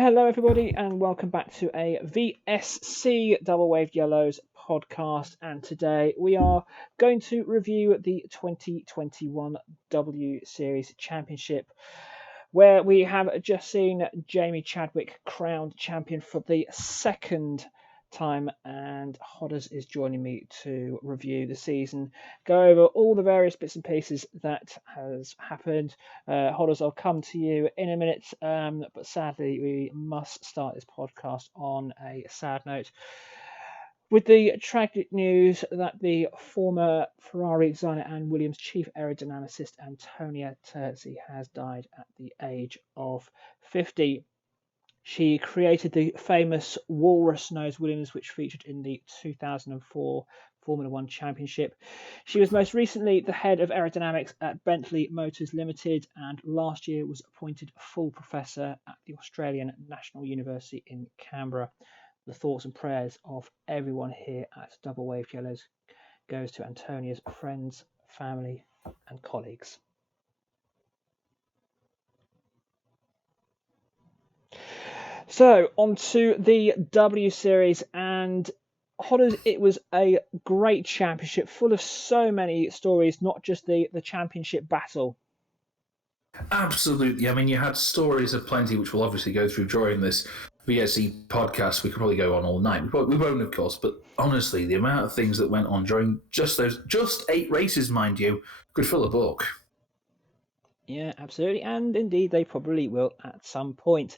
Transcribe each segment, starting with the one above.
Hello, everybody, and welcome back to a VSC Double Waved Yellows podcast. And today we are going to review the 2021 W Series Championship, where we have just seen Jamie Chadwick crowned champion for the second time, and Hodders is joining me to review the season, go over all the various bits and pieces that has happened. Hodders, I'll come to you in a minute, but sadly we must start this podcast on a sad note with the tragic news that the former Ferrari and Williams chief aerodynamicist Antonia Terzi has died at the age of 50. She created the famous walrus nose Williams, which featured in the 2004 Formula One Championship. She was most recently the head of aerodynamics at Bentley Motors Limited, and last year was appointed full professor at the Australian National University in Canberra. The thoughts and prayers of everyone here at Double Wave Yellows goes to Antonia's friends, family, and colleagues. So, on to the W Series, and Hodders, it was a great championship full of so many stories, not just the championship battle. Absolutely. I mean, you had stories of plenty, which we'll obviously go through during this VSC podcast. We could probably go on all night. We won't, of course, but honestly, the amount of things that went on during just 8 races, mind you, could fill a book. Yeah, absolutely, and indeed they probably will at some point.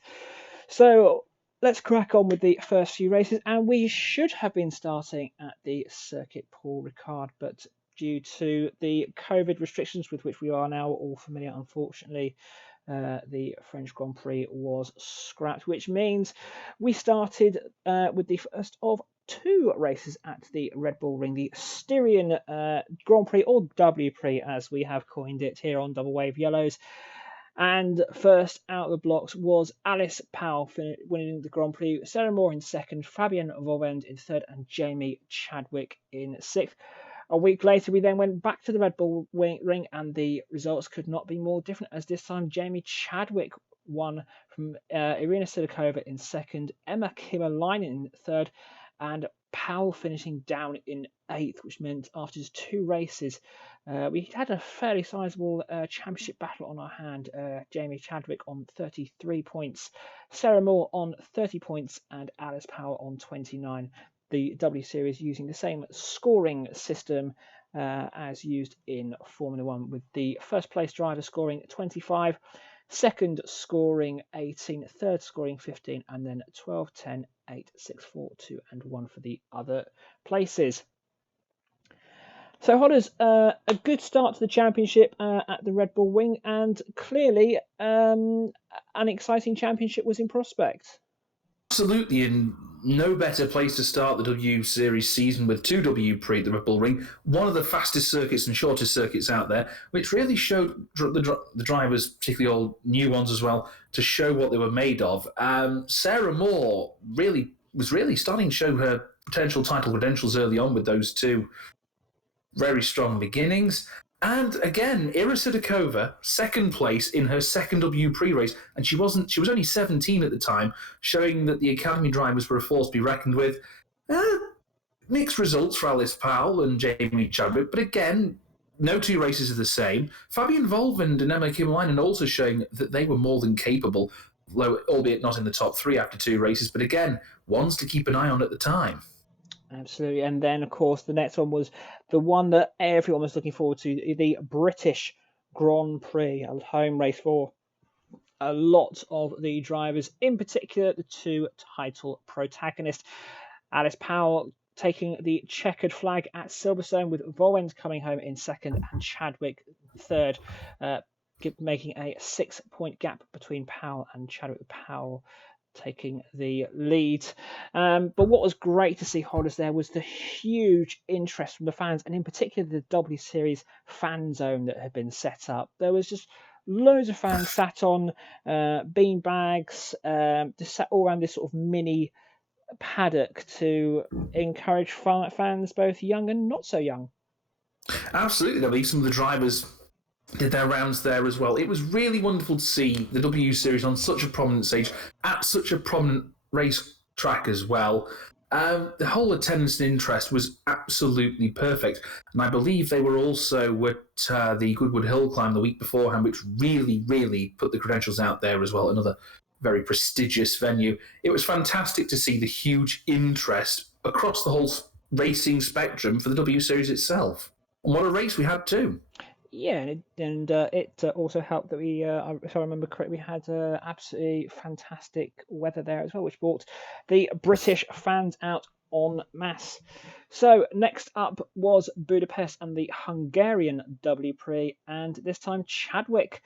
So let's crack on with the first few races, and we should have been starting at the Circuit Paul Ricard, but due to the COVID restrictions with which we are now all familiar, unfortunately, the French Grand Prix was scrapped, which means we started with the first of two races at the Red Bull Ring, the Styrian Grand Prix, or W Prix as we have coined it here on Double Wave Yellows. And first out of the blocks was Alice Powell winning the Grand Prix, Sarah Moore in second, Fabian Volvend in third, and Jamie Chadwick in sixth. A week later, we then went back to the Red Bull Ring, and the results could not be more different, as this time Jamie Chadwick won from Irina Sidakova in second, Emma Kimmerlein in third, and Powell finishing down in eighth, which meant after just two races, we had a fairly sizable championship battle on our hand. Jamie Chadwick on 33 points, Sarah Moore on 30 points, and Alice Powell on 29. The W Series using the same scoring system as used in Formula One, with the first place driver scoring 25, second scoring 18, third scoring 15, and then 12, 10, 8, 6, 4, 2, and 1 for the other places. So Hodders, a good start to the championship at the Red Bull Ring, and clearly an exciting championship was in prospect. Absolutely, and no better place to start the W Series season with two W Prix at the Red Bull Ring, one of the fastest circuits and shortest circuits out there, which really showed the drivers, particularly all new ones as well, to show what they were made of. Sarah Moore was really starting to show her potential title credentials early on with those two very strong beginnings. And again, Irina Sidakova, second place in her second W Prix race, and she was only 17 at the time, showing that the academy drivers were a force to be reckoned with. Mixed results for Alice Powell and Jamie Chadwick, but again, no two races are the same. Fabian Volvend and Emma Kimmerlein also showing that they were more than capable, albeit not in the top three after two races, but again, ones to keep an eye on at the time. Absolutely. And then, of course, the next one was the one that everyone was looking forward to, the British Grand Prix, a home race for a lot of the drivers, in particular the two title protagonists. Alice Powell taking the checkered flag at Silverstone, with Volvend coming home in second and Chadwick third, making a 6-point gap between Powell and Chadwick. Powell taking the lead. But what was great to see, Hodders, there was the huge interest from the fans, and in particular the W Series fan zone that had been set up. There was just loads of fans sat on bean bags, just sat all around this sort of mini paddock to encourage fans, both young and not so young. Absolutely. There'll be some of the drivers did their rounds there as well. It was really wonderful to see the W Series on such a prominent stage, at such a prominent race track as well. The whole attendance and interest was absolutely perfect. And I believe they were also at the Goodwood Hill Climb the week beforehand, which really, really put the credentials out there as well. Another very prestigious venue. It was fantastic to see the huge interest across the whole racing spectrum for the W Series itself. And what a race we had too. Yeah, and it also helped that we, if I remember correctly, we had absolutely fantastic weather there as well, which brought the British fans out en masse. So next up was Budapest and the Hungarian W Prix, and this time Chadwick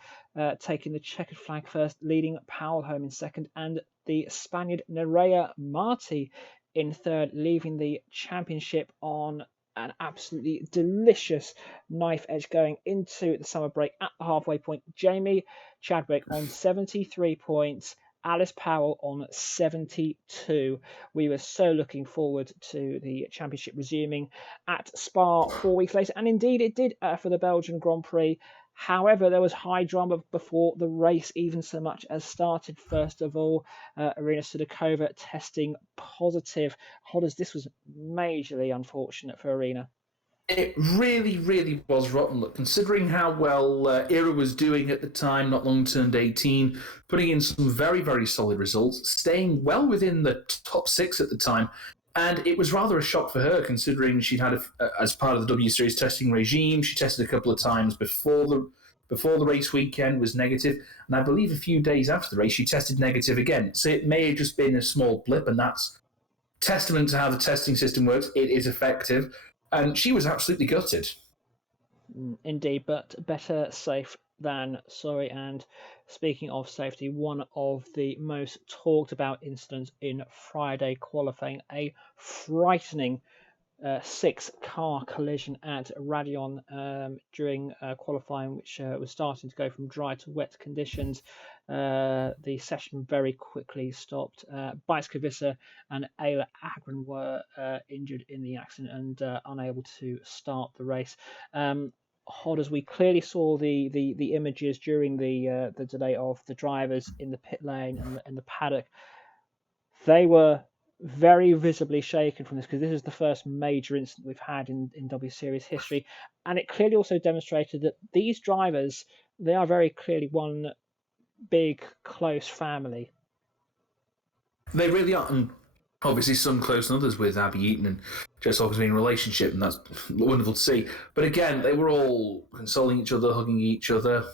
taking the checkered flag first, leading Powell home in second, and the Spaniard Nerea Marti in third, leaving the championship on an absolutely delicious knife edge going into the summer break at the halfway point. Jamie Chadwick on 73 points, Alice Powell on 72. We were so looking forward to the championship resuming at Spa 4 weeks later, and indeed it did for the Belgian Grand Prix. However, there was high drama before the race even so much as started. First of all, Irina Sudakova testing positive. Hodders, this was majorly unfortunate for Irina. It really, really was rotten. Look, considering how well Ira was doing at the time, not long turned 18, putting in some very, very solid results, staying well within the top 6 at the time. And it was rather a shock for her, considering she'd had, as part of the W Series testing regime, she tested a couple of times before the race weekend, was negative, and I believe a few days after the race she tested negative again. So it may have just been a small blip, and that's testament to how the testing system works. It is effective, and she was absolutely gutted. Indeed, but better safe than sorry. And speaking of safety, one of the most talked about incidents in Friday qualifying, a frightening 6-car collision at Radion during qualifying, which was starting to go from dry to wet conditions. The session very quickly stopped. Bicycle and Ayla Agron were injured in the accident and unable to start the race. Hodders, we clearly saw the images during the delay of the drivers in the pit lane and the paddock. They were very visibly shaken from this because this is the first major incident we've had in W Series history, and it clearly also demonstrated that these drivers, they are very clearly one big close family. They really are, and obviously some close and others with Abby Eaton and Jess Hawkins being in a relationship, and that's wonderful to see. But again, they were all consoling each other, hugging each other,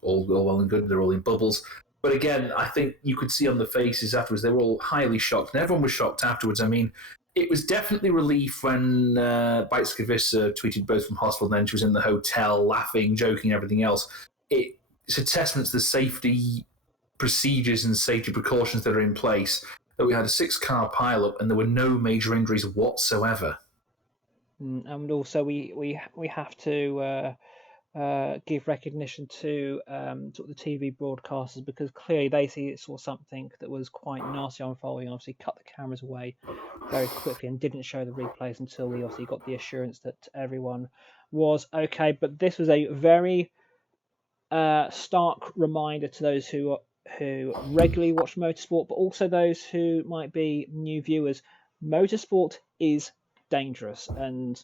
all well and good. They're all in bubbles. But again, I think you could see on the faces afterwards, they were all highly shocked, and everyone was shocked afterwards. I mean, it was definitely relief when Bites-Kavissa tweeted both from hospital, and then she was in the hotel laughing, joking, everything else. It's a testament to the safety procedures and safety precautions that are in place that we had a 6-car pileup and there were no major injuries whatsoever. And also, we have to give recognition to sort of the TV broadcasters, because clearly they saw something that was quite nasty unfolding and obviously cut the cameras away very quickly and didn't show the replays until we obviously got the assurance that everyone was okay. But this was a very stark reminder to those who regularly watch motorsport, but also those who might be new viewers. Motorsport is dangerous, and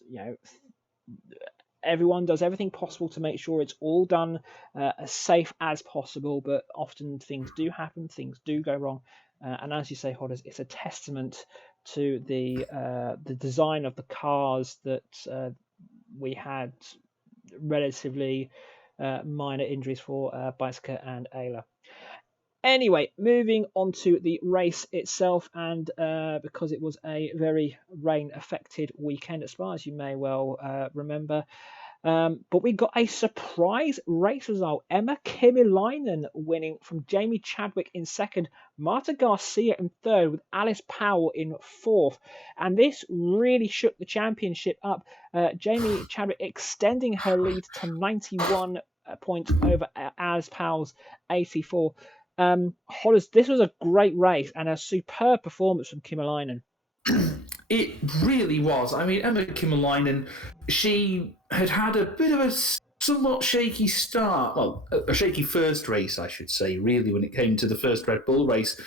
everyone does everything possible to make sure it's all done as safe as possible, but often things do happen, things do go wrong, and as you say, Hodders, it's a testament to the design of the cars that we had relatively minor injuries for Bicycle and Ayla. Anyway, moving on to the race itself, and because it was a very rain-affected weekend at Spa, as you may well remember, but we got a surprise race result. Emma Kimilainen winning from Jamie Chadwick in second, Marta Garcia in third, with Alice Powell in fourth. And this really shook the championship up. Jamie Chadwick extending her lead to 91 points over Alice Powell's 84. Hodders, this was a great race and a superb performance from Kimilainen. It really was. I mean, Emma Kimilainen, she had a bit of a somewhat shaky start. Well, a shaky first race, I should say, really, when it came to the first Red Bull race.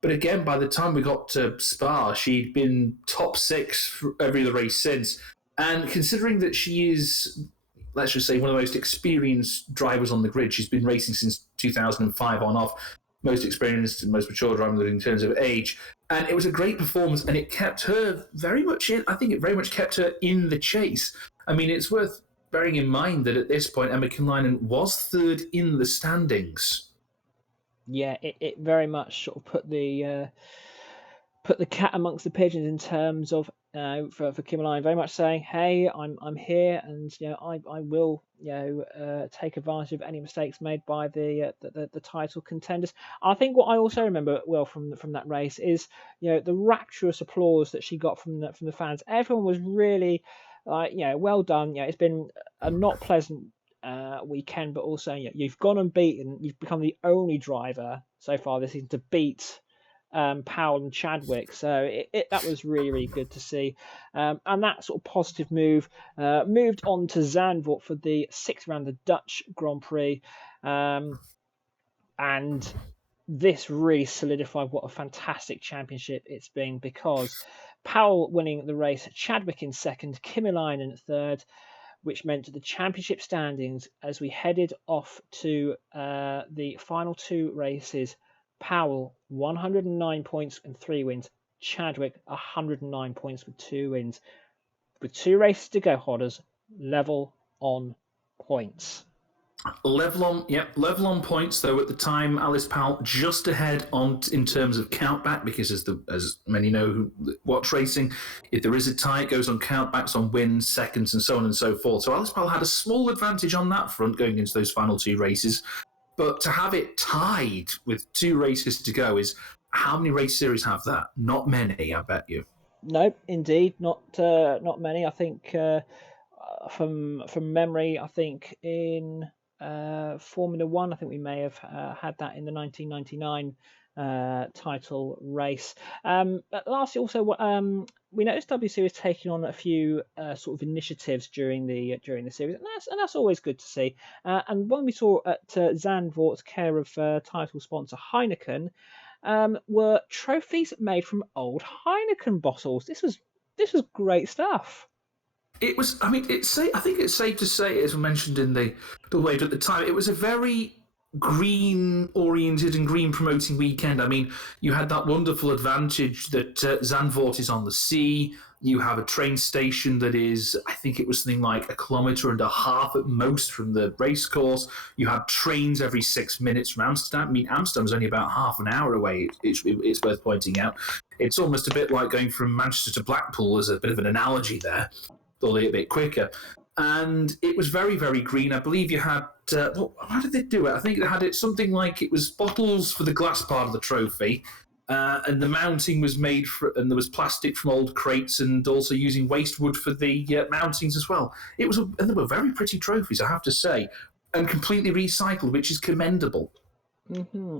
But again, by the time we got to Spa, she'd been top 6 for every other race since. And considering that she is, let's just say, one of the most experienced drivers on the grid, she's been racing since 2005 on off, most experienced and most mature driver in terms of age. And it was a great performance, and it kept her very much in. I think it very much kept her in the chase. I mean, it's worth bearing in mind that at this point, Emma Kinlainen was 3rd in the standings. Yeah, it very much sort of put the cat amongst the pigeons in terms of for Kim Line very much saying, hey, I'm here, and I will take advantage of any mistakes made by the title contenders. I think what I also remember well from that race is the rapturous applause that she got from the fans. Everyone was really well done. It's been a not pleasant weekend, but also you've gone and beaten. You've become the only driver so far this season to beat Powell and Chadwick, so that was really, really good to see. And that sort of positive move moved on to Zandvoort for the 6th round of the Dutch Grand Prix, and this really solidified what a fantastic championship it's been, because Powell winning the race, Chadwick in 2nd, Kymäläinen in 3rd, which meant the championship standings as we headed off to the final 2 races. Powell, 109 points and 3 wins. Chadwick, 109 points with 2 wins. With 2 races to go, Hodders, level on points. Level on points, though. At the time, Alice Powell just ahead in terms of countback, because as many know who watch racing, if there is a tie, it goes on countbacks, on wins, seconds, and so on and so forth. So Alice Powell had a small advantage on that front going into those final 2 races. But to have it tied with 2 races to go is, how many race series have that? Not many, I bet you. No, indeed, not many. I think from memory, I think in Formula One, I think we may have had that in the 1999 title race. But lastly, also we noticed W Series taking on a few sort of initiatives during the series, and that's always good to see. And one we saw at Zandvoort's care of title sponsor Heineken were trophies made from old Heineken bottles. This was great stuff. It was. I mean, I think it's safe to say, as we mentioned in the wave at the time, it was a very green-oriented and green-promoting weekend. I mean, you had that wonderful advantage that Zandvoort is on the sea. You have a train station that is, I think it was something like 1.5 kilometers at most from the racecourse. You had trains every 6 minutes from Amsterdam. I mean, Amsterdam's only about half an hour away, it's worth pointing out. It's almost a bit like going from Manchester to Blackpool, as a bit of an analogy there, although a bit quicker. And it was very, very green. I believe you had, how did they do it? I think they had it something like it was bottles for the glass part of the trophy, and the mounting was made and there was plastic from old crates, and also using waste wood for the mountings as well. And they were very pretty trophies, I have to say, and completely recycled, which is commendable.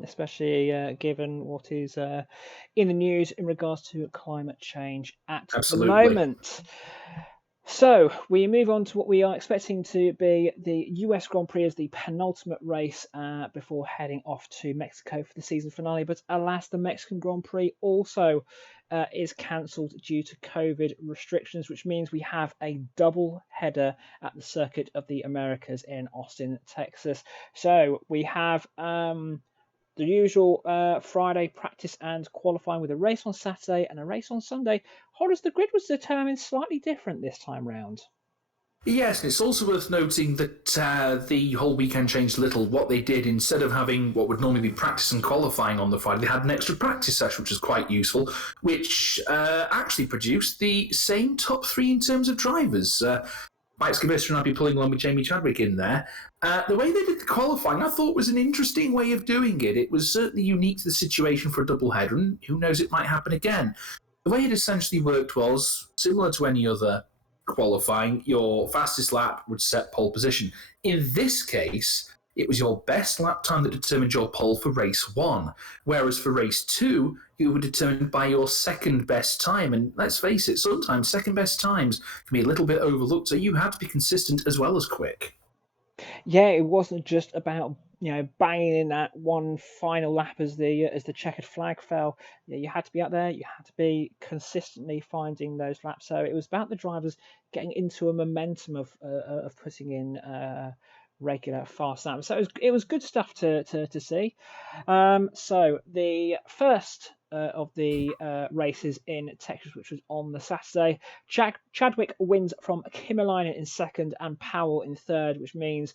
Especially given what is in the news in regards to climate change at Absolutely. the moment. So we move on to what we are expecting to be the US Grand Prix as the penultimate race before heading off to Mexico for the season finale. But alas, the Mexican Grand Prix also is cancelled due to COVID restrictions, which means we have a double header at the Circuit of the Americas in Austin, Texas. So we have the usual Friday practice and qualifying, with a race on Saturday and a race on Sunday. Hodders, the grid was determined slightly different this time round. Yes, and it's also worth noting that the whole weekend changed a little. What they did, instead of having what would normally be practice and qualifying on the Friday, they had an extra practice session, which was quite useful, which actually produced the same top 3 in terms of drivers. Mike Scavista and I'd be pulling along with Jamie Chadwick in there. The way they did the qualifying, I thought, was an interesting way of doing it. It was certainly unique to the situation for a doubleheader, and who knows, it might happen again. The way it essentially worked was similar to any other qualifying. Your fastest lap would set pole position. In this case, it was your best lap time that determined your pole for race 1, whereas for race 2, you were determined by your second best time. And let's face it, sometimes second best times can be a little bit overlooked, so you had to be consistent as well as quick. Yeah, it wasn't just about banging in that one final lap as the checkered flag fell. Yeah, you had to be out there. You had to be consistently finding those laps. So it was about the drivers getting into a momentum of putting in regular fast laps. So it was good stuff to see. So the first of the races in Texas, which was on the Saturday, Chadwick wins from Kimmerlinen in second and Powell in third, which means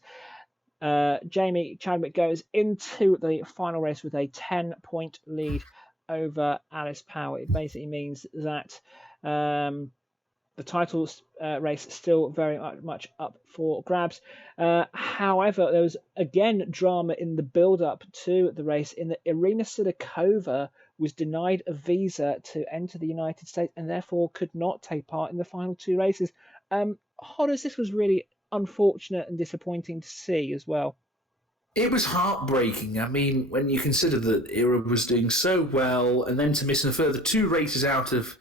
Jamie Chadwick goes into the final race with a 10-point lead over Alice Powell. It basically means that the title race is still very much up for grabs. However, there was again drama in the build-up to the race in that Irina Sidakova was denied a visa to enter the United States and therefore could not take part in the final two races. Hodders, this was really unfortunate and disappointing to see as well. It was heartbreaking. I mean, when you consider that Ira was doing so well, and then to miss a further 2 races out of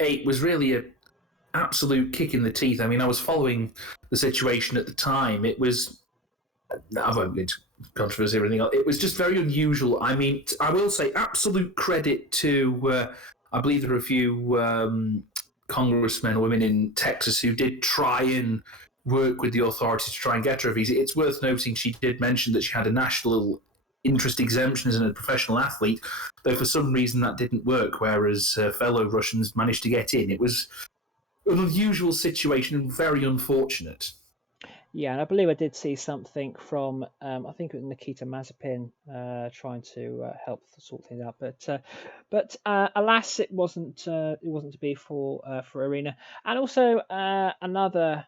8 was really a absolute kick in the teeth. I mean, I was following the situation at the time. It was, I won't get into controversy or anything else. It was just very unusual. I mean, I will say absolute credit to, I believe there were a few congressmen or women in Texas who did try and work with the authorities to try and get her a visa. It's worth noting she did mention that she had a national interest exemption as a professional athlete, though for some reason that didn't work, whereas fellow Russians managed to get in. It was an unusual situation and very unfortunate. Yeah, and I believe I did see something from I think it was Nikita Mazepin trying to help sort things out, but alas, it wasn't to be for Arena, and also another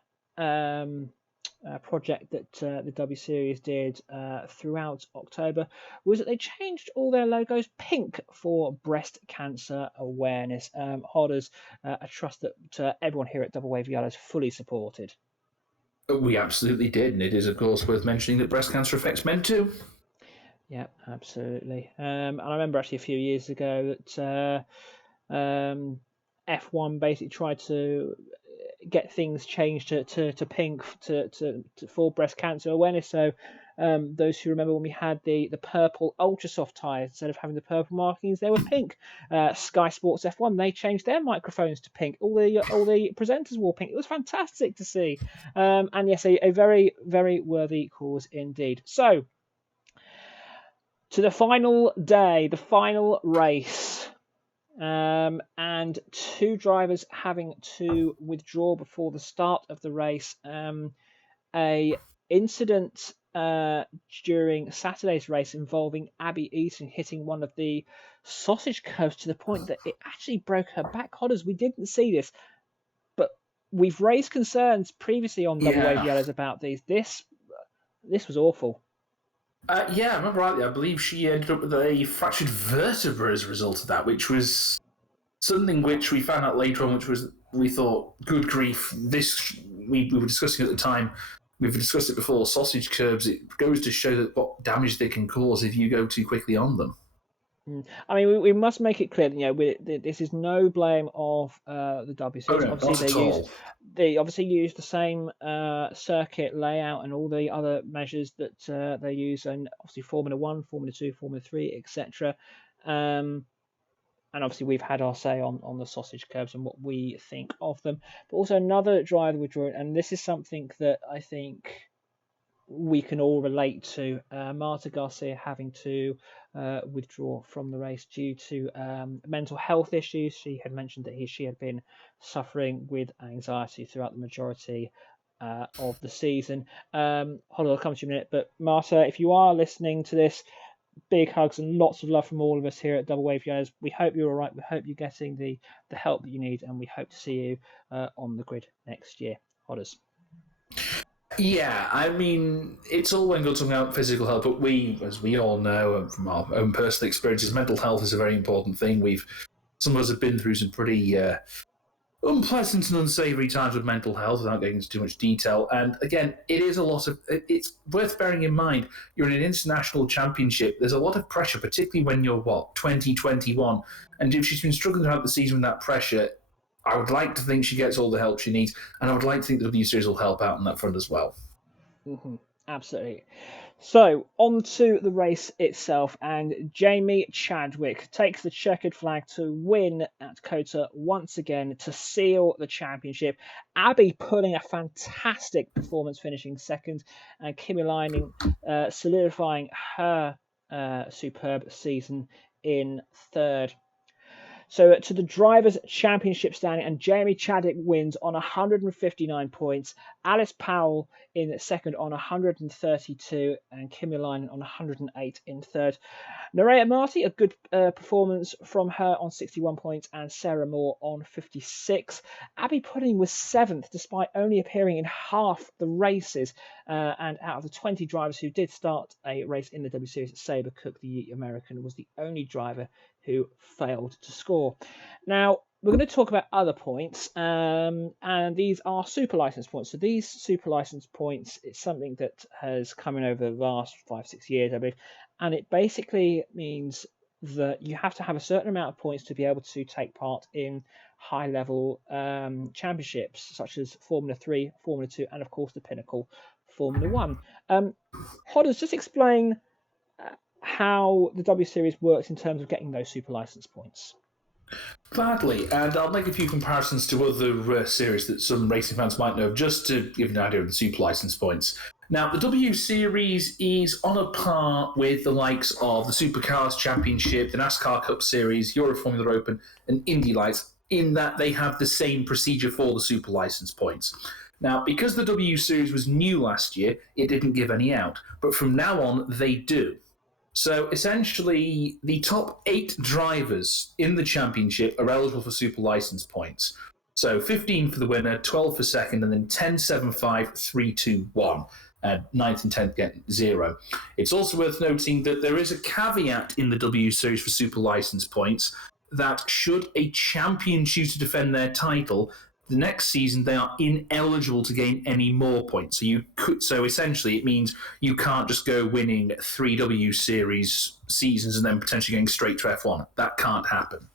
project that the W Series did throughout October was that they changed all their logos pink for breast cancer awareness. Hodders, a trust that everyone here at Double Wave Yellow has fully supported. We absolutely did, and it is, of course, worth mentioning that breast cancer affects men too. Yeah, absolutely. And I remember actually a few years ago that F1 basically tried to get things changed to pink for breast cancer awareness. So those who remember when we had the purple ultra soft tyres, instead of having the purple markings, they were pink. Sky Sports F1, they changed their microphones to pink. All the presenters wore pink. It was fantastic to see. And yes, a very, very worthy cause indeed. So to the final day, the final race. And 2 drivers having to withdraw before the start of the race. A incident during Saturday's race involving Abby Eaton hitting one of the sausage curbs to the point that it actually broke her back. Hodders, we didn't see this, but we've raised concerns previously on Double Wave Yellows about these. This was awful. Yeah, I remember rightly. I believe she ended up with a fractured vertebra as a result of that, which was something which we found out later on, which was, we thought, good grief, this, we were discussing at the time, we've discussed it before, sausage curbs, it goes to show that what damage they can cause if you go too quickly on them. I mean, we must make it clear, this is no blame of the W Series. Oh, no, obviously, not at all. they obviously use the same circuit layout and all the other measures that they use, and obviously Formula One, Formula Two, Formula Three, etc. And obviously, we've had our say on the sausage curbs and what we think of them. But also another driver withdrawing, and this is something that I think we can all relate to. Marta Garcia having to withdraw from the race due to mental health issues. She had mentioned that she had been suffering with anxiety throughout the majority of the season. Hold on, I'll come to you in a minute. But Marta, if you are listening to this, big hugs and lots of love from all of us here at Double Wave Yellows. We hope you're all right. We hope you're getting the help that you need, and we hope to see you on the grid next year. Hodders. Yeah, I mean, it's all well and good talking about physical health, but as we all know from our own personal experiences, mental health is a very important thing. Some of us have been through some pretty unpleasant and unsavoury times with mental health without getting into too much detail. And again, it's worth bearing in mind, you're in an international championship. There's a lot of pressure, particularly when you're, 2021. And if she's been struggling throughout the season with that pressure, I would like to think she gets all the help she needs, and I would like to think the W Series will help out on that front as well. Mm-hmm. Absolutely. So, on to the race itself, and Jamie Chadwick takes the checkered flag to win at COTA once again to seal the championship. Abby putting a fantastic performance, finishing second, and Kimi Lining solidifying her superb season in third. So to the Drivers' Championship standing, and Jamie Chadwick wins on 159 points. Alice Powell in second on 132, and Kimi Leinen on 108 in third. Nerea Marti, a good performance from her on 61 points, and Sarah Moore on 56. Abby Pudding was seventh, despite only appearing in half the races. And out of the 20 drivers who did start a race in the W Series, Sabre Cook, the American, was the only driver who failed to score. Now, we're going to talk about other points, and these are super license points. So these super license points, it's something that has come in over the last 5-6 years, I believe, and it basically means that you have to have a certain amount of points to be able to take part in high-level championships, such as Formula 3, Formula 2, and of course the pinnacle, Formula 1. Hodders, just explain how the W Series works in terms of getting those super license points. Gladly, and I'll make a few comparisons to other series that some racing fans might know, just to give an idea of the super license points. Now, the W Series is on a par with the likes of the Supercars Championship, the NASCAR Cup Series, Euro Formula Open, and Indy Lights, in that they have the same procedure for the super license points. Now, because the W Series was new last year, it didn't give any out, but from now on, they do. So essentially, the top 8 drivers in the championship are eligible for super license points. So 15 for the winner, 12 for second, and then 10, 7, 5, 3, 2, 1. And 9th and 10th get 0. It's also worth noting that there is a caveat in the W Series for super license points that should a champion choose to defend their title, the next season they are ineligible to gain any more points. So essentially it means you can't just go winning 3 W Series seasons and then potentially going straight to F1. That can't happen.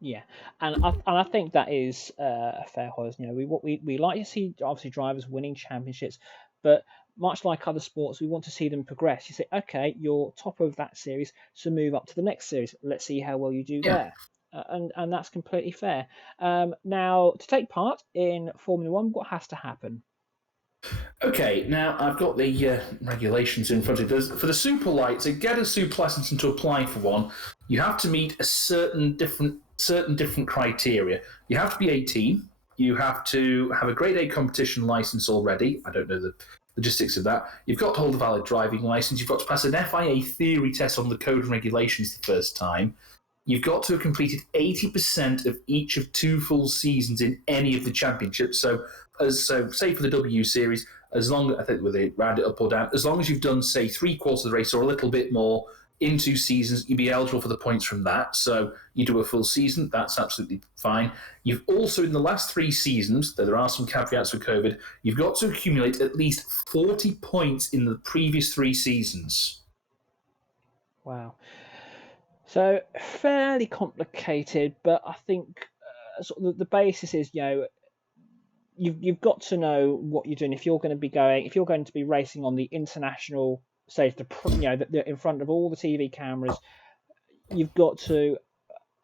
Yeah, and I think that is a fair horse. You know, we like to see obviously drivers winning championships, but much like other sports, we want to see them progress. You say, okay, you're top of that series, so move up to the next series. Let's see how well you do there. And that's completely fair. Now, to take part in Formula One, what has to happen? Okay, now I've got the regulations in front of me. For the super light, to get a super license and to apply for one, you have to meet a certain different criteria. You have to be 18. You have to have a grade A competition license already. I don't know the logistics of that. You've got to hold a valid driving license. You've got to pass an FIA theory test on the code and regulations the first time. You've got to have completed 80% of each of 2 full seasons in any of the championships. So say for the W Series, as long I think whether they round it up or down, as long as you've done say 3/4 of the race or a little bit more in 2 seasons, you'd be eligible for the points from that. So you do a full season, that's absolutely fine. You've also in the last 3 seasons, though there are some caveats for COVID, you've got to accumulate at least 40 points in the previous 3 seasons. Wow. So fairly complicated, but I think sort of the basis is, you know, you've got to know what you're doing if you're going to be racing on the international stage, in front of all the TV cameras. You've got to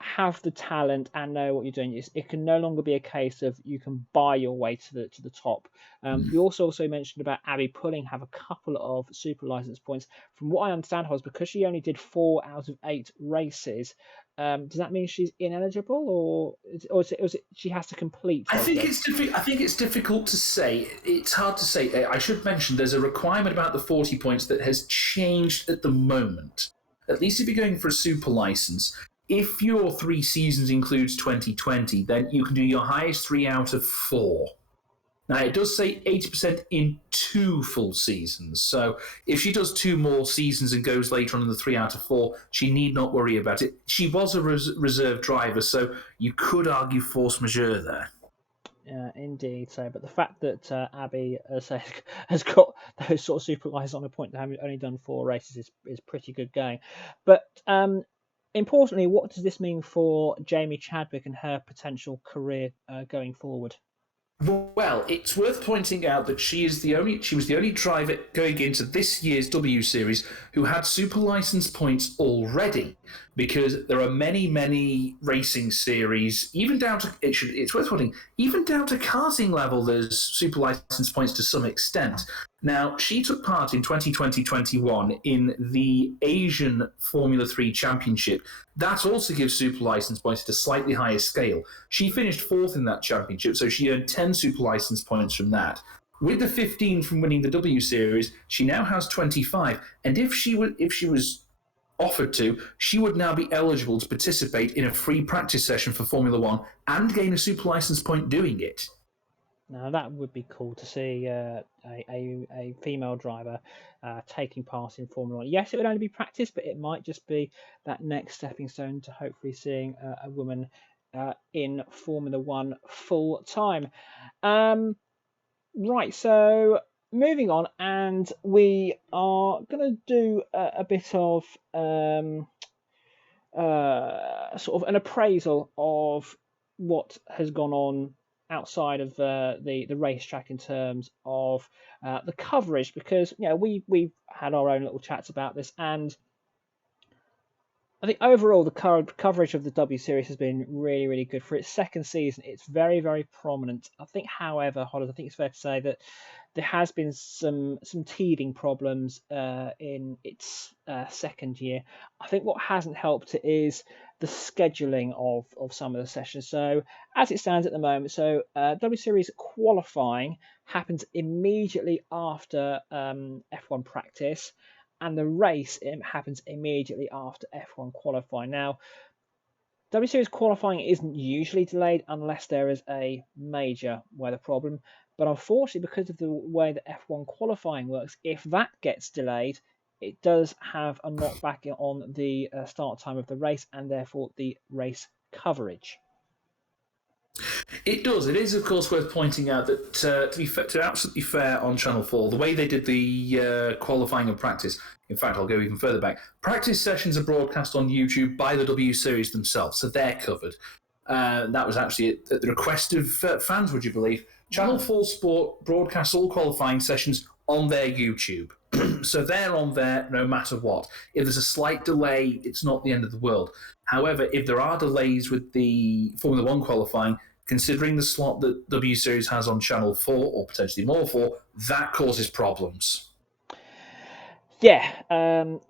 have the talent and know what you're doing. It can no longer be a case of you can buy your way to the top. We also mentioned about Abby Pulling have a couple of super license points. From what I understand, was because she only did 4 out of 8 races. Does that mean she's ineligible, or is it she has to complete? I think it's difficult to say. It's hard to say. I should mention there's a requirement about the 40 points that has changed at the moment. At least if you're going for a super license, if your 3 seasons includes 2020, then you can do your highest 3 out of 4. Now, it does say 80% in 2 full seasons. So if she does 2 more seasons and goes later on in the 3 out of 4, she need not worry about it. She was a reserve driver, so you could argue force majeure there. Indeed. So, but the fact that Abby has got those sort of super licenses on a point, having only done 4 races, is pretty good going. But importantly, what does this mean for Jamie Chadwick and her potential career going forward? Well, it's worth pointing out that she was the only driver going into this year's W Series who had super license points already, because there are many racing series, even down to it's worth pointing, even down to karting level. There's super license points to some extent. Now, she took part in 2020-21 in the Asian Formula 3 Championship. That also gives super license points at a slightly higher scale. She finished fourth in that championship, so she earned 10 super license points from that. With the 15 from winning the W Series, she now has 25. And if she was offered to, she would now be eligible to participate in a free practice session for Formula One and gain a super license point doing it. Now that would be cool to see a female driver taking part in Formula One. Yes, it would only be practice, but it might just be that next stepping stone to hopefully seeing a woman in Formula One full time. Right, so moving on, and we are going to do a bit of sort of an appraisal of what has gone on outside of the racetrack in terms of the coverage, because we've had our own little chats about this, and I think overall the coverage of the W Series has been really good for its second season. It's very prominent. I think, however, Hodders, I think it's fair to say that there has been some teething problems in its second year. I think what hasn't helped it is the scheduling of some of the sessions. So as it stands at the moment, so W Series qualifying happens immediately after F1 practice, and the race happens immediately after F1 qualifying. Now, W Series qualifying isn't usually delayed unless there is a major weather problem, but unfortunately, because of the way that F1 qualifying works, if that gets delayed, it does have a knockback on the start time of the race, and therefore the race coverage. It does. It is, of course, worth pointing out that to be absolutely fair on Channel 4, the way they did the qualifying and practice, in fact, I'll go even further back. Practice sessions are broadcast on YouTube by the W Series themselves, so they're covered. That was actually at the request of fans, would you believe? Channel 4 Sport broadcasts all qualifying sessions on their YouTube. So they're on there no matter what. If there's a slight delay, it's not the end of the world. However, if there are delays with the Formula One qualifying, considering the slot that W Series has on Channel 4, or potentially more 4, that causes problems. Yeah, and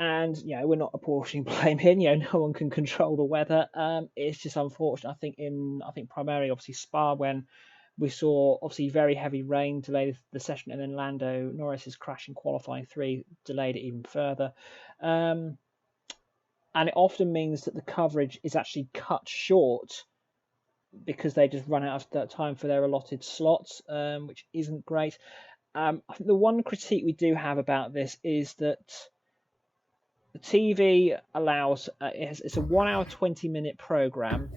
we're not apportioning blame here. No one can control the weather. It's just unfortunate. I think primarily, obviously, Spa, when we saw obviously very heavy rain delay the session, and then Lando Norris's crash in qualifying 3 delayed it even further. And it often means that the coverage is actually cut short because they just run out of time for their allotted slots, which isn't great. I think the one critique we do have about this is that the TV allows it's a 1 hour 20-minute program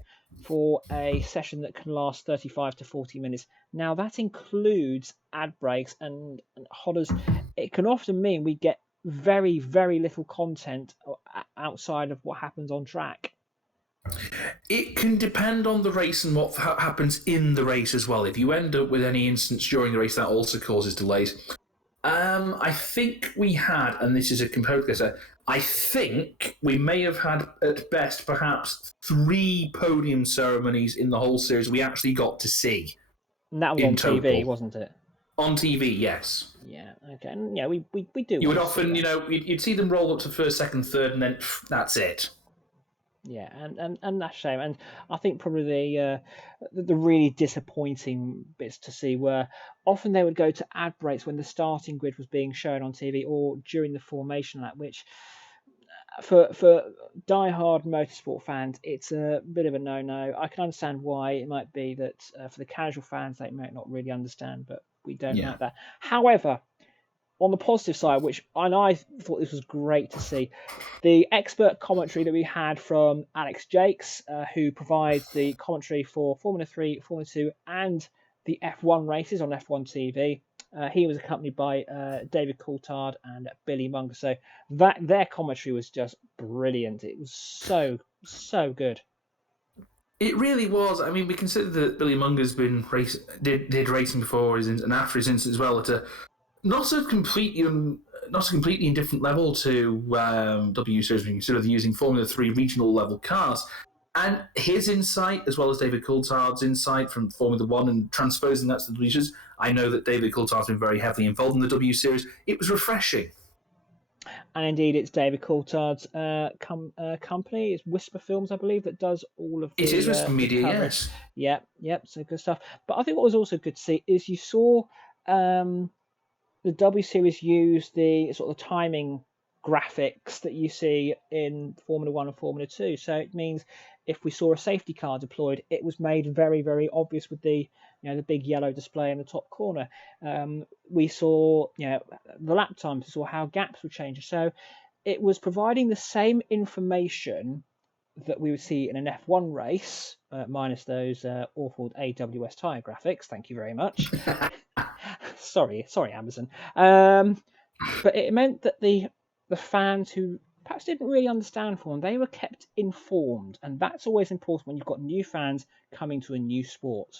for a session that can last 35 to 40 minutes. Now that includes ad breaks and Hodders. It can often mean we get very little content outside of what happens on track. It can depend on the race and what happens in the race as well. If you end up with any instance during the race, that also causes delays. I think we had, and this is a component guess, I think we may have had at best perhaps 3 podium ceremonies in the whole series we actually got to see. And that was on TV, wasn't it? On TV, yes. Yeah, okay. And we do. You would often, you'd see them roll up to first, second, third, and then that's it. Yeah, and that's a shame. And I think probably the really disappointing bits to see were often they would go to ad breaks when the starting grid was being shown on TV or during the formation lap, which for die-hard motorsport fans, it's a bit of a no-no. I can understand why it might be that for the casual fans, they might not really understand, but we don't like that. However, on the positive side, I thought this was great to see, the expert commentary that we had from Alex Jakes, who provides the commentary for Formula 3, Formula 2, and the F1 races on F1 TV. He was accompanied by David Coulthard and Billy Munger. So their commentary was just brilliant. It was so good. It really was. I mean, we consider that Billy Munger's been did racing before and after his incident as well at a not a completely not a completely indifferent level to W Series. We consider they're using Formula 3 regional level cars. And his insight, as well as David Coulthard's insight from Formula One and transposing that to the W Series, I know that David Coulthard's been very heavily involved in the W Series. It was refreshing. And indeed, it's David Coulthard's company. It's Whisper Films, I believe, that does all of It is with the media, coverage. yes. Yep. So good stuff. But I think what was also good to see is you saw um, the W Series use the sort of timing graphics that you see in Formula One and Formula Two. So it means if we saw a safety car deployed, it was made very, very obvious with the the big yellow display in the top corner. We saw the lap times, we saw how gaps were changing. So it was providing the same information that we would see in an F1 race, minus those awful AWS tyre graphics. Thank you very much. sorry, Amazon. But it meant that the fans who perhaps didn't really understand F1, they were kept informed, and that's always important when you've got new fans coming to a new sport.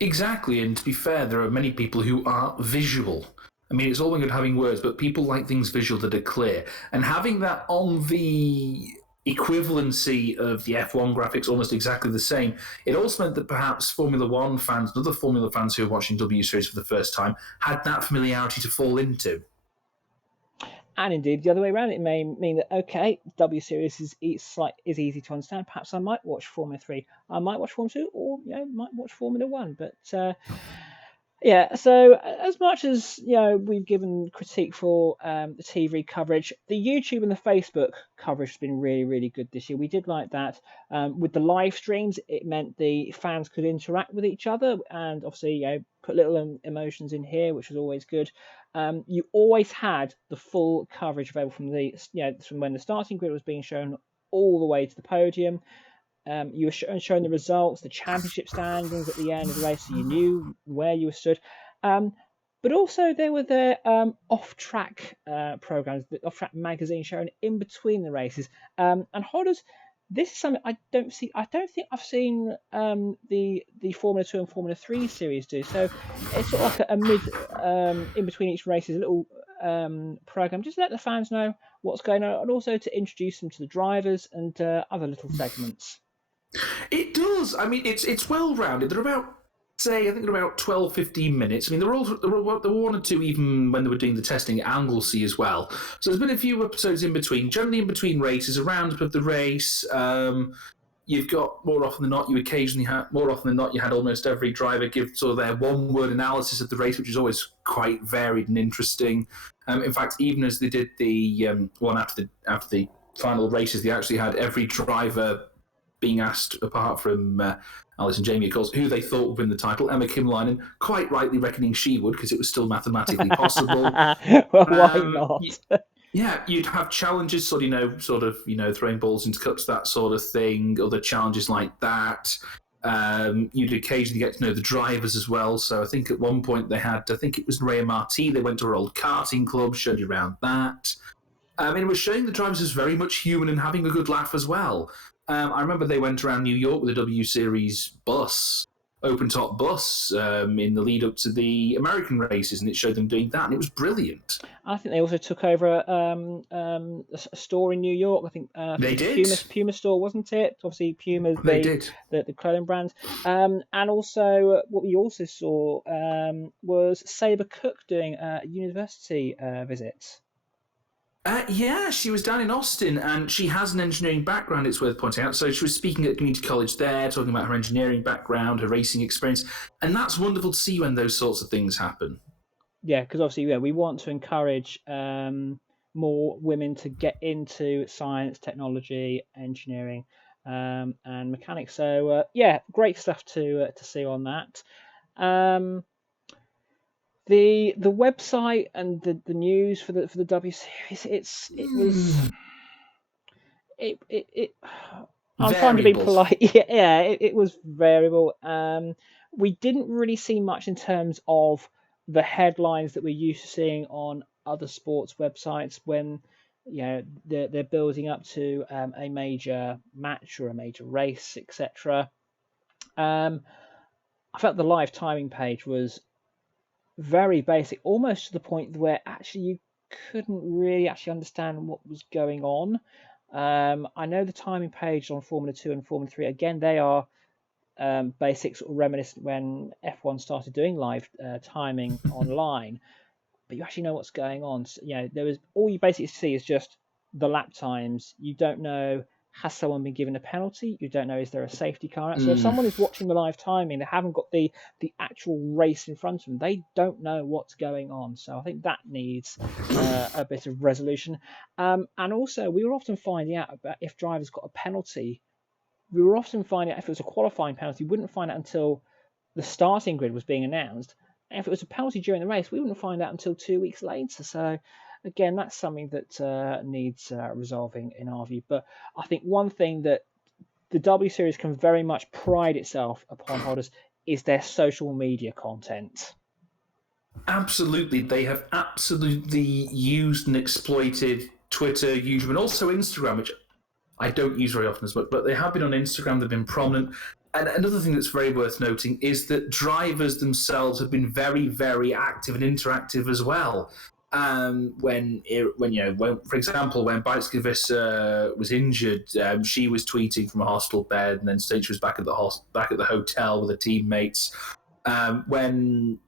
Exactly, and to be fair, there are many people who are visual. I mean, it's all well good having words, but people like things visual that are clear. And having that on the equivalency of the F1 graphics almost exactly the same, it also meant that perhaps Formula One fans and other Formula fans who are watching W Series for the first time had that familiarity to fall into. And indeed, the other way around, it may mean that okay, W Series is easy to understand. Perhaps I might watch Formula 3, I might watch Formula 2, or might watch Formula 1. But yeah, so as much as we've given critique for the TV coverage, the YouTube and the Facebook coverage has been really, really good this year. We did like that. With the live streams, it meant the fans could interact with each other and obviously put little emotions in here, which was always good. You always had the full coverage available from from when the starting grid was being shown all the way to the podium. You were showing the results, the championship standings at the end of the race, so you knew where you stood. But also there were the off-track programs, the off-track magazine showing in between the races. And Hodders, this is something I don't see. I don't think I've seen the Formula 2 and Formula 3 series do. So it's sort of like a mid in between each race is a little program just to let the fans know what's going on, and also to introduce them to the drivers and other little segments. It does. I mean, it's well rounded. They're about, say, I think they're about 12, 15 minutes. I mean, there were one or two even when they were doing the testing at Anglesey as well. So there's been a few episodes in between, generally in between races, a roundup of the race. You've got more often than not, you had almost every driver give sort of their one-word analysis of the race, which is always quite varied and interesting. In fact, even as they did the one after the final races, they actually had every driver being asked, apart from Alice and Jamie, of course, who they thought would win the title. Emma Kimleinen, quite rightly reckoning she would, because it was still mathematically possible. Well, why not? Yeah, you'd have challenges, throwing balls into cups, that sort of thing, other challenges like that. You'd occasionally get to know the drivers as well. So I think at one point I think it was Rhea Marti, they went to her old karting club, showed you around that. It was showing the drivers as very much human and having a good laugh as well. I remember they went around New York with a W Series bus, open top bus, in the lead up to the American races, and it showed them doing that, and it was brilliant. I think they also took over a store in New York. I think they did. Puma store, wasn't it? Obviously, Puma's the clothing brand. And also, what we also saw was Saber Cook doing a university visit. Yeah, she was down in Austin, and she has an engineering background, it's worth pointing out. So she was speaking at community college there, talking about her engineering background, her racing experience, and that's wonderful to see when those sorts of things happen. Yeah, because obviously, we want to encourage more women to get into science, technology, engineering, and mechanics. So, great stuff to see on that. The website and the news for the W Series, I'm trying to be polite. Yeah, it was variable. We didn't really see much in terms of the headlines that we're used to seeing on other sports websites when they're building up to a major match or a major race, etc. I felt the live timing page was very basic, almost to the point where actually you couldn't really actually understand what was going on. I know the timing page on Formula 2 and Formula 3, again, they are basic, sort of reminiscent when F1 started doing live timing online, but you actually know what's going on. So, there was all you basically see is just the lap times. You don't know, has someone been given a penalty? You don't know, is there a safety car? So if someone is watching the live timing, they haven't got the actual race in front of them. They don't know what's going on. So I think that needs a bit of resolution. And also, we were often finding out about if drivers got a penalty. We were often finding out if it was a qualifying penalty. We wouldn't find out until the starting grid was being announced. And if it was a penalty during the race, we wouldn't find out until 2 weeks later. So again, that's something that needs resolving in our view. But I think one thing that the W Series can very much pride itself upon, Hodders, is their social media content. Absolutely. They have absolutely used and exploited Twitter, YouTube, and also Instagram, which I don't use very often as much, but they have been on Instagram, they've been prominent. And another thing that's very worth noting is that drivers themselves have been very, very active and interactive as well. When for example, when Bajtskivissa was injured, she was tweeting from a hospital bed, and then saying she was back at the hotel with her teammates. When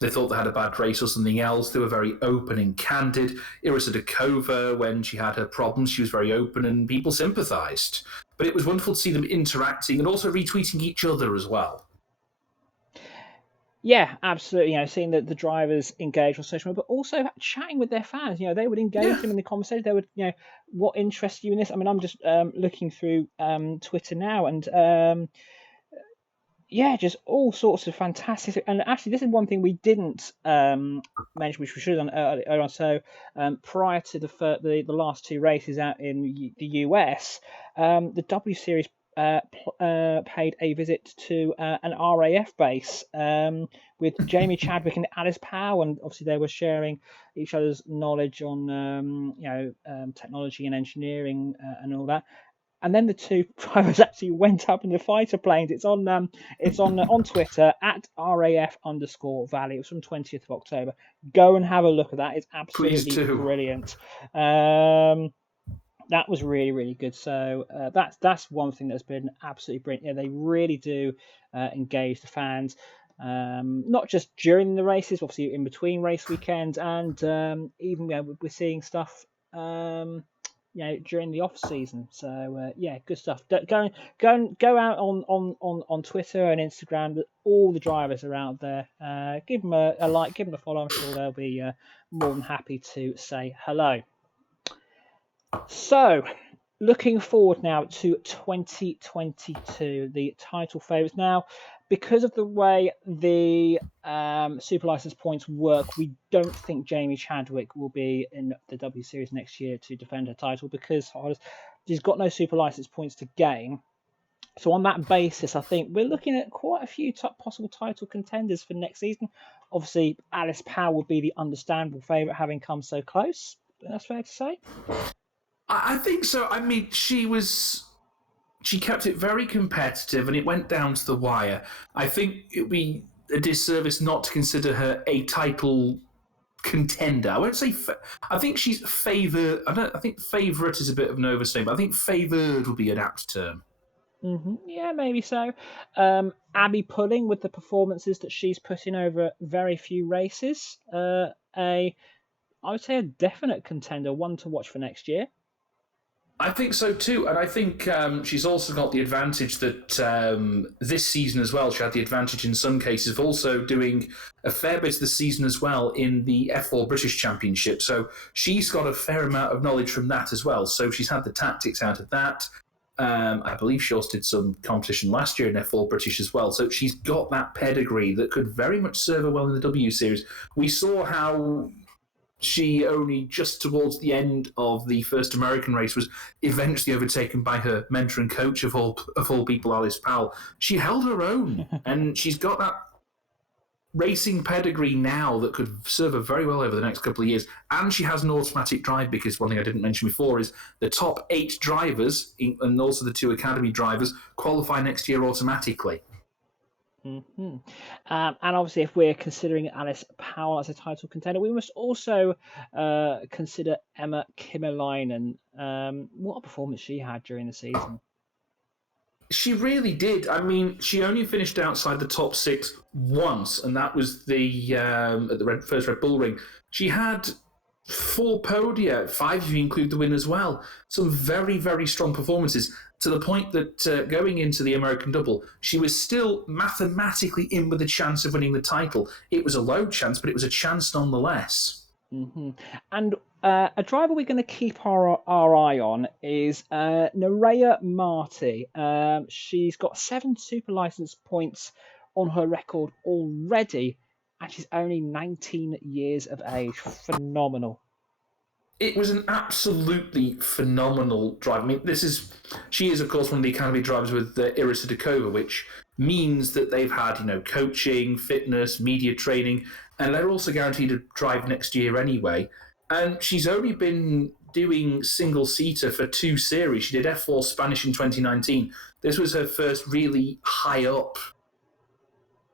they thought they had a bad race or something else, they were very open and candid. Irisa Dukova, when she had her problems, she was very open and people sympathised. But it was wonderful to see them interacting and also retweeting each other as well. Yeah, absolutely. Seeing the drivers engage on social media, but also chatting with their fans. They would engage them in the conversation. They would, what interests you in this? I mean, I'm just looking through Twitter now, and just all sorts of fantastic. And actually, this is one thing we didn't mention, which we should have done earlier on. So prior to the last two races out in the US, the W Series paid a visit to an RAF base with Jamie Chadwick and Alice Powell, and obviously they were sharing each other's knowledge on technology and engineering and all that. And then the two drivers actually went up in the fighter planes. It's on Twitter at RAF_Valley. It was from 20th of October. Go and have a look at that. It's absolutely brilliant. That was really, really good. So that's one thing that's been absolutely brilliant. They really do engage the fans, not just during the races, obviously in between race weekends, and even we're seeing stuff during the off season. So good stuff. Go out on Twitter and Instagram. All the drivers are out there. Give them a like, give them a follow. I'm sure they'll be more than happy to say hello. So, looking forward now to 2022, the title favourites. Now, because of the way the Super License points work, we don't think Jamie Chadwick will be in the W Series next year to defend her title because she's got no Super License points to gain. So on that basis, I think we're looking at quite a few possible title contenders for next season. Obviously, Alice Powell would be the understandable favourite, having come so close. That's fair to say. I think so. I mean, she kept it very competitive, and it went down to the wire. I think it would be a disservice not to consider her a title contender. I won't say. I think she's favoured. I think favourite is a bit of an overstatement. I think favoured would be an apt term. Mm-hmm. Yeah, maybe so. Abby Pulling, with the performances that she's put in over very few races, I would say a definite contender, one to watch for next year. I think so too, and I think she's also got the advantage that this season as well, she had the advantage in some cases of also doing a fair bit of the season as well in the F4 British Championship. So she's got a fair amount of knowledge from that as well. So she's had the tactics out of that. I believe she also did some competition last year in F4 British as well. So she's got that pedigree that could very much serve her well in the W Series. We saw how she only just towards the end of the first American race was eventually overtaken by her mentor and coach of all people, Alice Powell. She held her own, and she's got that racing pedigree now that could serve her very well over the next couple of years. And she has an automatic drive, because one thing I didn't mention before is the top 8 drivers, and also the 2 academy drivers, qualify next year automatically. Mm-hmm. And obviously, if we're considering Alice Powell as a title contender, we must also consider Emma Kimmelainen. What a performance she had during the season. She really did. I mean, she only finished outside the top 6 once, and that was at the first Red Bull Ring. She had 4 podia, 5 if you include the win as well. Some very, very strong performances, to the point that going into the American double, she was still mathematically in with a chance of winning the title. It was a low chance, but it was a chance nonetheless. Mm-hmm. And a driver we're going to keep our eye on is Nerea Marti. She's got 7 super license points on her record already, and she's only 19 years of age. Phenomenal. It was an absolutely phenomenal drive. I mean, she is, of course, one of the academy drivers with Irisa Dukova, which means that they've had, coaching, fitness, media training, and they're also guaranteed to drive next year anyway. And she's only been doing single-seater for 2 series. She did F4 Spanish in 2019. This was her first really high-up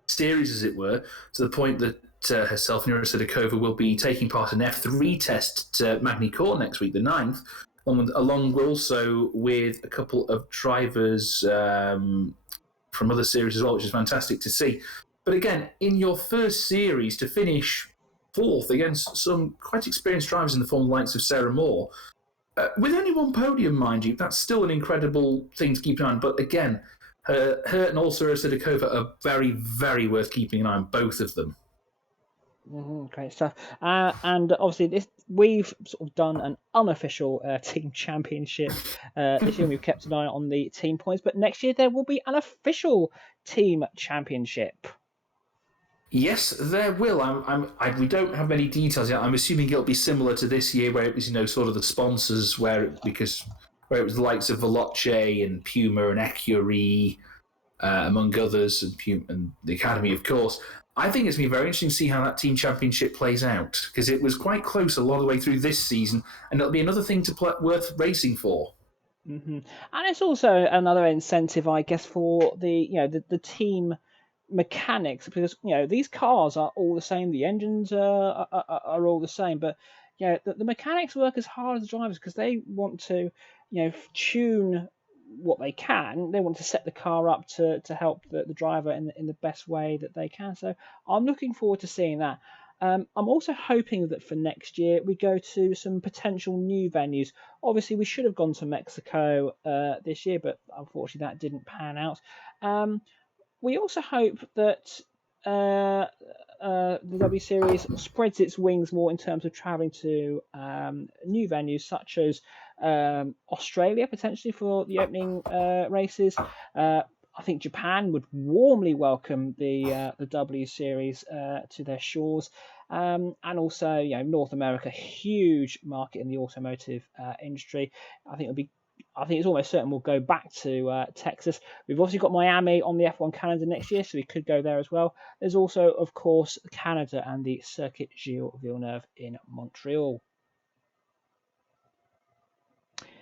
series, as it were, to the point that herself, Nura Sidakova, will be taking part in an F3 test to Magny Court next week, the 9th, along also with a couple of drivers from other series as well, which is fantastic to see. But again, in your first series, to finish 4th against some quite experienced drivers in the form of the likes of Sarah Moore, with only 1 podium, mind you, that's still an incredible thing to keep an eye on. But again, her and also Sidakova are very, very worth keeping an eye on, both of them. Great stuff. And obviously, we've sort of done an unofficial team championship this year. We've kept an eye on the team points, but next year there will be an official team championship. Yes, there will. We don't have many details yet. I'm assuming it'll be similar to this year, where it was, sort of the sponsors, where it was the likes of Veloce and Puma and Ecurie, among others, and the Academy, of course. I think it's been very interesting to see how that team championship plays out, because it was quite close a lot of the way through this season, and it'll be another thing worth racing for. Mm-hmm. And it's also another incentive, I guess, for the team mechanics, because these cars are all the same, the engines are all the same, but the mechanics work as hard as the drivers, because they want to tune what they can. They want to set the car up to help the driver in the best way that they can. So I'm looking forward to seeing that. I'm also hoping that for next year we go to some potential new venues. Obviously, we should have gone to Mexico this year, but unfortunately that didn't pan out. We also hope that the W Series spreads its wings more in terms of travelling to new venues, such as Australia, potentially, for the opening races. I think Japan would warmly welcome the W Series to their shores. And also, North America, huge market in the automotive industry. I think it's almost certain we'll go back to Texas. We've obviously got Miami on the F1 calendar next year, so we could go there as well. There's also, of course, Canada and the Circuit Gilles Villeneuve in Montreal.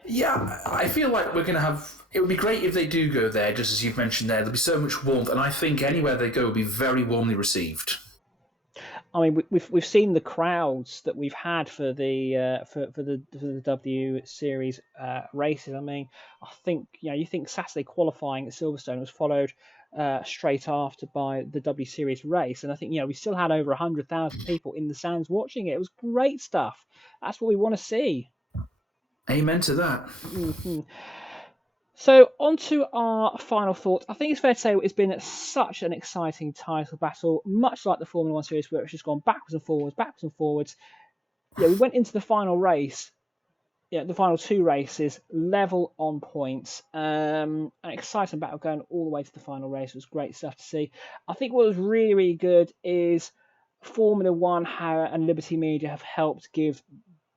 Yeah, I feel like we're going to have... It would be great if they do go there, just as you've mentioned there. There'll be so much warmth, and I think anywhere they go will be very warmly received. I mean, we've seen the crowds that we've had for the W Series races. I mean, I think you think Saturday qualifying at Silverstone was followed straight after by the W Series race, and I think we still had over 100,000 people in the stands watching it. It was great stuff. That's what we want to see. Amen to that. Mm-hmm. So, on to our final thoughts. I think it's fair to say it's been such an exciting title battle, much like the Formula 1 series, where it's just gone backwards and forwards. We went into the final race, the final 2 races, level on points. An exciting battle going all the way to the final race. It was great stuff to see. I think what was really, really good is Formula 1 and Liberty Media have helped give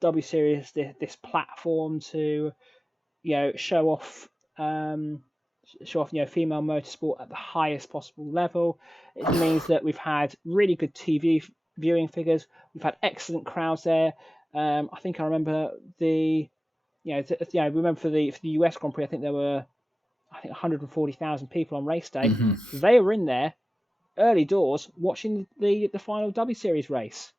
W Series this platform to show off show off, female motorsport at the highest possible level. It means that we've had really good TV viewing figures. We've had excellent crowds there. I think I remember remember for the US Grand Prix, I think there were 140,000 people on race day. Mm-hmm. They were in there early doors watching the final W Series race.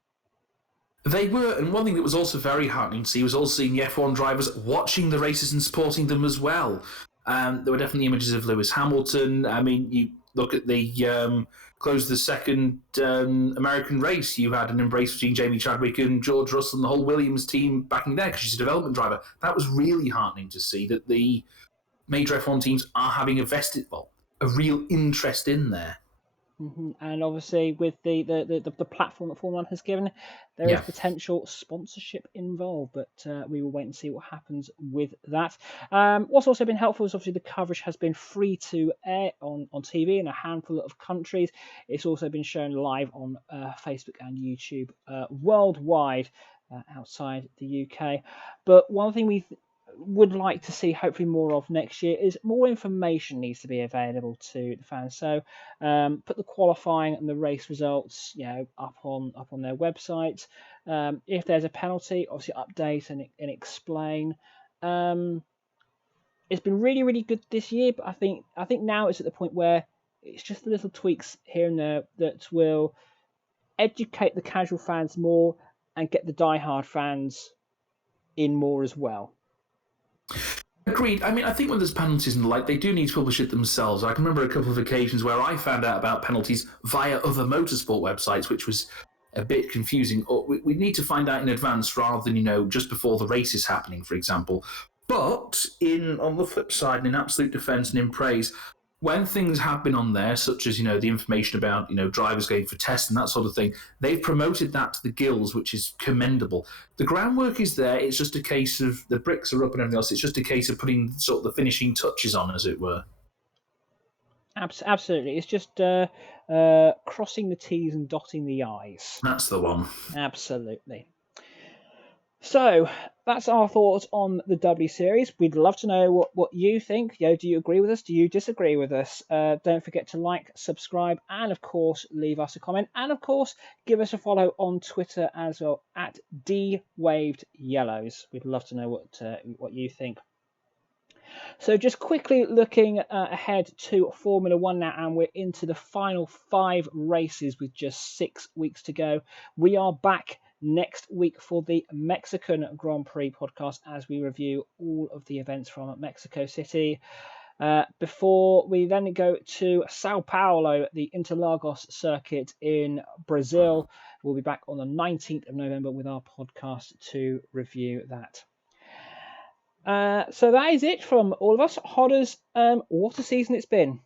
They were, and one thing that was also very heartening to see was also seeing the F1 drivers watching the races and supporting them as well. There were definitely images of Lewis Hamilton. I mean, you look at the close of the second American race, you had an embrace between Jamie Chadwick and George Russell and the whole Williams team backing there because she's a development driver. That was really heartening to see that the major F1 teams are having a real interest in there. Mm-hmm. And obviously, with the platform that Formula 1 has given, there is potential sponsorship involved, but we will wait and see what happens with that. What's also been helpful is obviously the coverage has been free to air on TV in a handful of countries. It's also been shown live on Facebook and YouTube worldwide outside the UK. But one thing we would like to see hopefully more of next year is more information needs to be available to the fans. So put the qualifying and the race results up on their website. If there's a penalty, obviously update and explain. It's been really, really good this year, but I think now it's at the point where it's just the little tweaks here and there that will educate the casual fans more and get the diehard fans in more as well. Agreed. I mean, I think when there's penalties and the like, they do need to publish it themselves. I can remember a couple of occasions where I found out about penalties via other motorsport websites, which was a bit confusing. Or we need to find out in advance rather than, just before the race is happening, for example. But on the flip side, and in absolute defence and in praise, when things have been on there, such as, the information about, drivers going for tests and that sort of thing, they've promoted that to the gills, which is commendable. The groundwork is there. It's just a case of the bricks are up and everything else. It's just a case of putting sort of the finishing touches on, as it were. Absolutely. It's just crossing the T's and dotting the I's. That's the one. Absolutely. So that's our thoughts on the W Series. We'd love to know what you think. Do you agree with us? Do you disagree with us? Don't forget to like, subscribe, and of course leave us a comment. And of course give us a follow on Twitter as well at DWavedYellows. We'd love to know what you think. So just quickly looking ahead to Formula 1 now, and we're into the final 5 races with just 6 weeks to go. We are back next week for the Mexican Grand Prix podcast as we review all of the events from Mexico City. Before we then go to Sao Paulo, the Interlagos circuit in Brazil. We'll be back on the 19th of November with our podcast to review that. So that is it from all of us. Hodders, what a season it's been.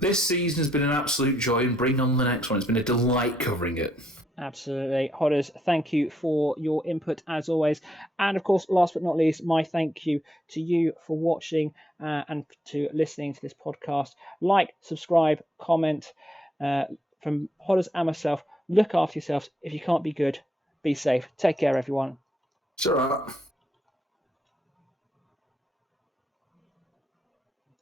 This season has been an absolute joy, and bring on the next one. It's been a delight covering it. Absolutely. Hodders, thank you for your input as always. And of course, last but not least, my thank you to you for watching and to listening to this podcast. Like, subscribe, comment. From Hodders and myself, look after yourselves. If you can't be good, be safe. Take care, everyone. Sure.